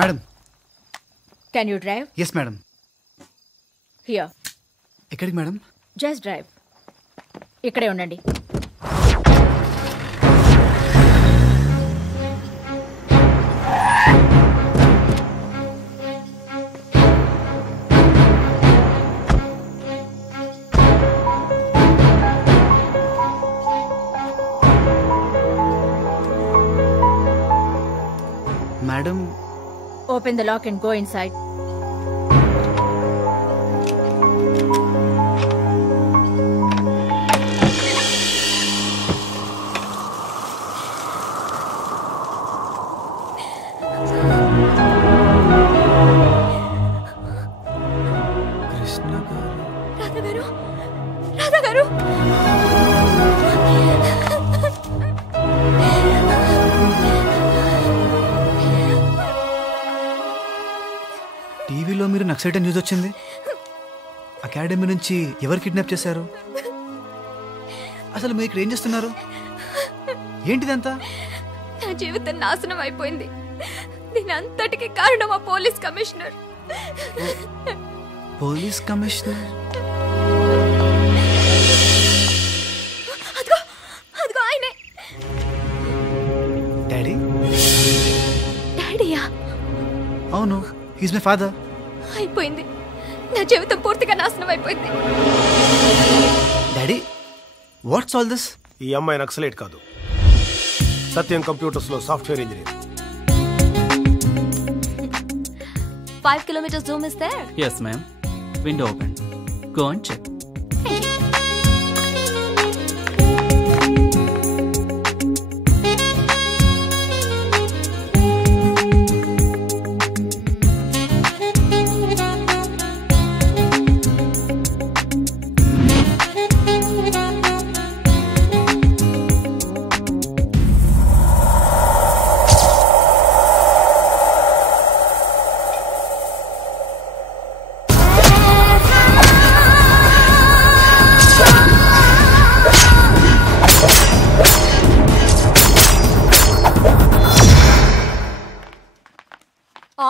Madam. Can you drive? Yes, madam. Here. ఎక్కడికి madam? Just drive. ఇక్కడే ఉండండి. Madam. Open the lock and go inside. టీవీలో మీరు naxalite news వచ్చింది. అకాడమీ నుంచి ఎవరు కిడ్నాప్ చేశారు? అసలు మీరు ఇక్కడ ఏం చేస్తున్నారు? ఏంటిదంతా? నా జీవితం నాశనం అయిపోయింది. దీని అంతటికి కారణం ఆ పోలీస్ కమిషనర్. Police commissioner? అదిగో ఆయనే. డాడీ? డాడీయా? అవును, హీస్ మై ఫాదర్. అయిపోయింది, నా జీవితం పూర్తిగా నాశనం అయిపోయింది. Daddy, what's all this? ఈ అమ్మాయి నక్సలైట్ కాదు, సత్యం కంప్యూటర్స్ లో software engineer. 5 kilometers zoom is there? Yes, ma'am. Window open. Go and check. Thank you.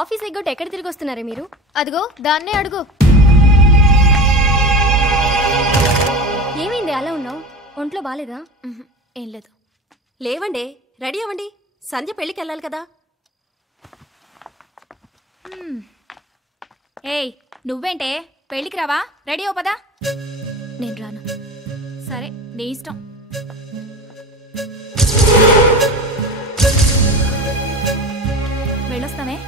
Office ఎగ్గొట్టి ఎక్కడ తిరిగి వస్తున్నారా మీరు? అదిగో దాన్నే అడుగు. ఏమైంది అలా ఉన్నావు? ఒంట్లో బాలేదా? ఏం లేదు. లేవండి, రెడీ అవ్వండి, సంధ్య పెళ్ళికి వెళ్ళాలి కదా. ఏయ్, నువ్వేంటే పెళ్ళికి రావా? రెడీ అవ్వ పదా. నేను రాను. సరే, నీ ఇష్టం. వెళ్ళొస్తామే.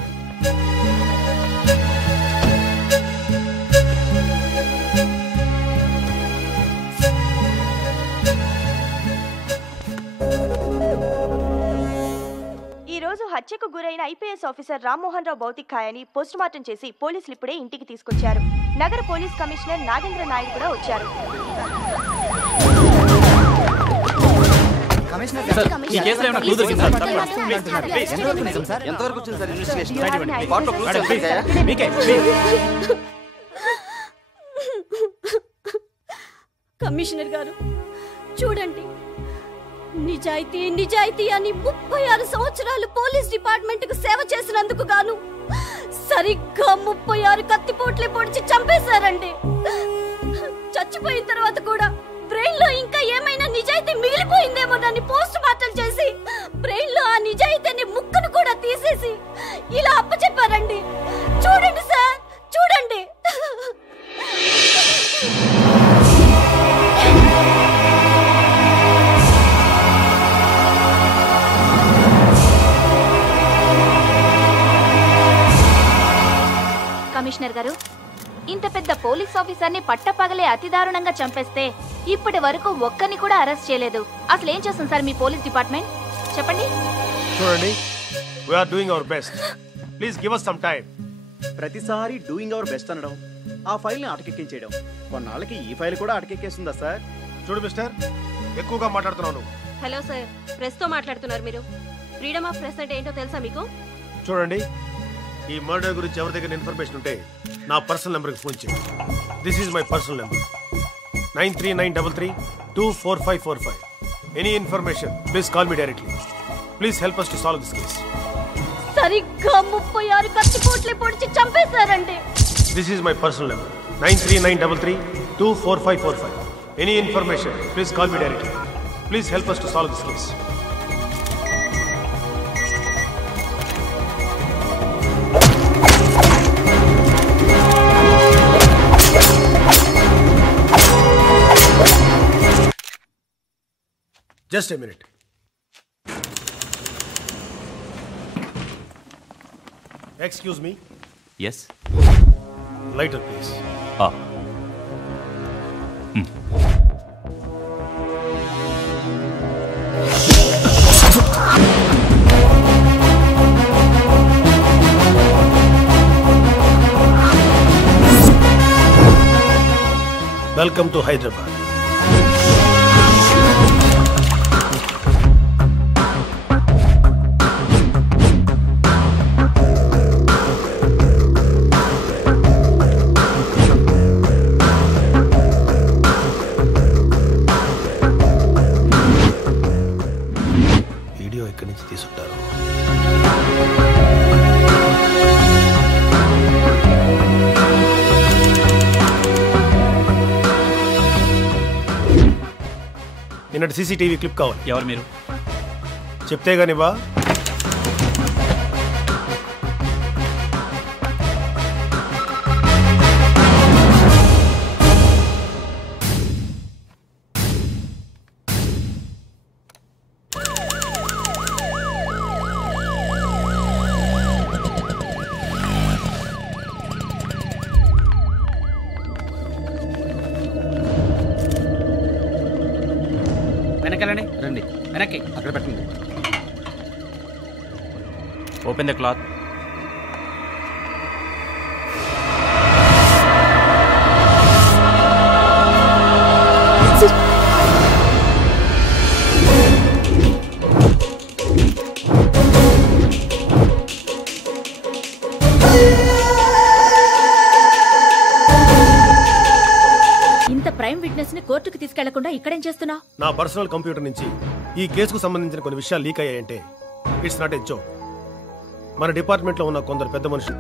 ఈ రోజు హత్యకు గురైన ఐపీఎస్ ఆఫీసర్ రామ్మోహన్ రావు భౌతిక కాయాన్ని పోస్టుమార్టం చేసి పోలీసులు ఇప్పుడే ఇంటికి తీసుకొచ్చారు. నగర పోలీస్ కమిషనర్ నాగేంద్ర నాయుడు కూడా వచ్చారు. కమిషనర్ గారు చూడండి, నిజాయితీ నిజాయితీ అని 36 సంవత్సరాలు పోలీస్ డిపార్ట్మెంట్ కు సేవ చేసినందుకు గాను సరిగ్గా 36 కత్తిపోట్లే పొడిచి చంపేశారండి. చచ్చిపోయిన తర్వాత కూడా బ్రెయిన్ లో ఇంకా ఏమైనా నిజాయితీ మిగిలిపోయిందేమోనని పోస్ట్ మార్టం చేసి బ్రెయిన్ లో ఆ నిజాయితీని ముక్కను కూడా తీసేసి ఇలా అప్పచెప్పారండి. చూడండి సార్, చూడండి. కమిషనర్ గారు, ఇంత పెద్ద పోలీస్ ఆఫీసర్ని పట్టపగలే అతి దారుణంగా చంపేస్తే ఇప్పటి వరకు ఒక్కరిని కూడా అరెస్ట్ చేయలేదు. అసలు ఏం చేస్తుంది సార్ మీ పోలీస్ డిపార్ట్మెంట్? చెప్పండి. చూడండి, we are doing our best. Please give us some time. ప్రతిసారి డూయింగ్ అవర్ బెస్ట్ అనడం, ఆ ఫైల్ని అటకెక్కించేయడం, కొన్నాళ్ళకి ఈ ఫైల్ కూడా అటకెక్కేస్తుందా సార్? చూడు మిస్టర్, ఎక్కువగా మాట్లాడుతున్నాను. హలో సార్, ప్రెస్ తో మాట్లాడుతున్నారు మీరు. ఫ్రీడమ్ ఆఫ్ ప్రెస్ అంటే ఏంటో తెలుసా మీకు? చూడండి, ఈ మర్డర్ గురించి ఎవరి దగ్గర ఇన్ఫర్మేషన్ ఉంటే నా పర్సనల్ నెంబర్కి ఫోన్ చేయండి. This is my personal number 9393324545. Any information please call me directly. Please help us to solve this case. సరిగ్గా 36 కత్తిపోట్లే పొడిచి చంపేశారండి. This is my personal number 9393324545. Any information, please call me directly. Please help us to solve this case. Just a minute. Excuse me. Yes. Lighter, please. Welcome to Hyderabad. Video ఎక్కడి నుంచి తీసుంటారు? నిన్నటి CCTV clip కావాలి. ఎవరు మీరు? చెప్తే గాని బా. వెనకాలండి. రండి వెనక్కి. అక్కడ పెట్టండి. Open the cloth. ఇంత ప్రైమ్ విట్నెస్ ని కోర్టుకు తీసుకెళ్లకుండా ఇక్కడేం చేస్తున్నా? నా పర్సనల్ కంప్యూటర్ నుంచి ఈ కేసుకు సంబంధించిన కొన్ని విషయాలు లీక్ అయ్యాయంటే ఇట్స్ నాట్ ఎ జోక్. మన డిపార్ట్మెంట్ లో ఉన్న కొందరు పెద్ద మనుషులు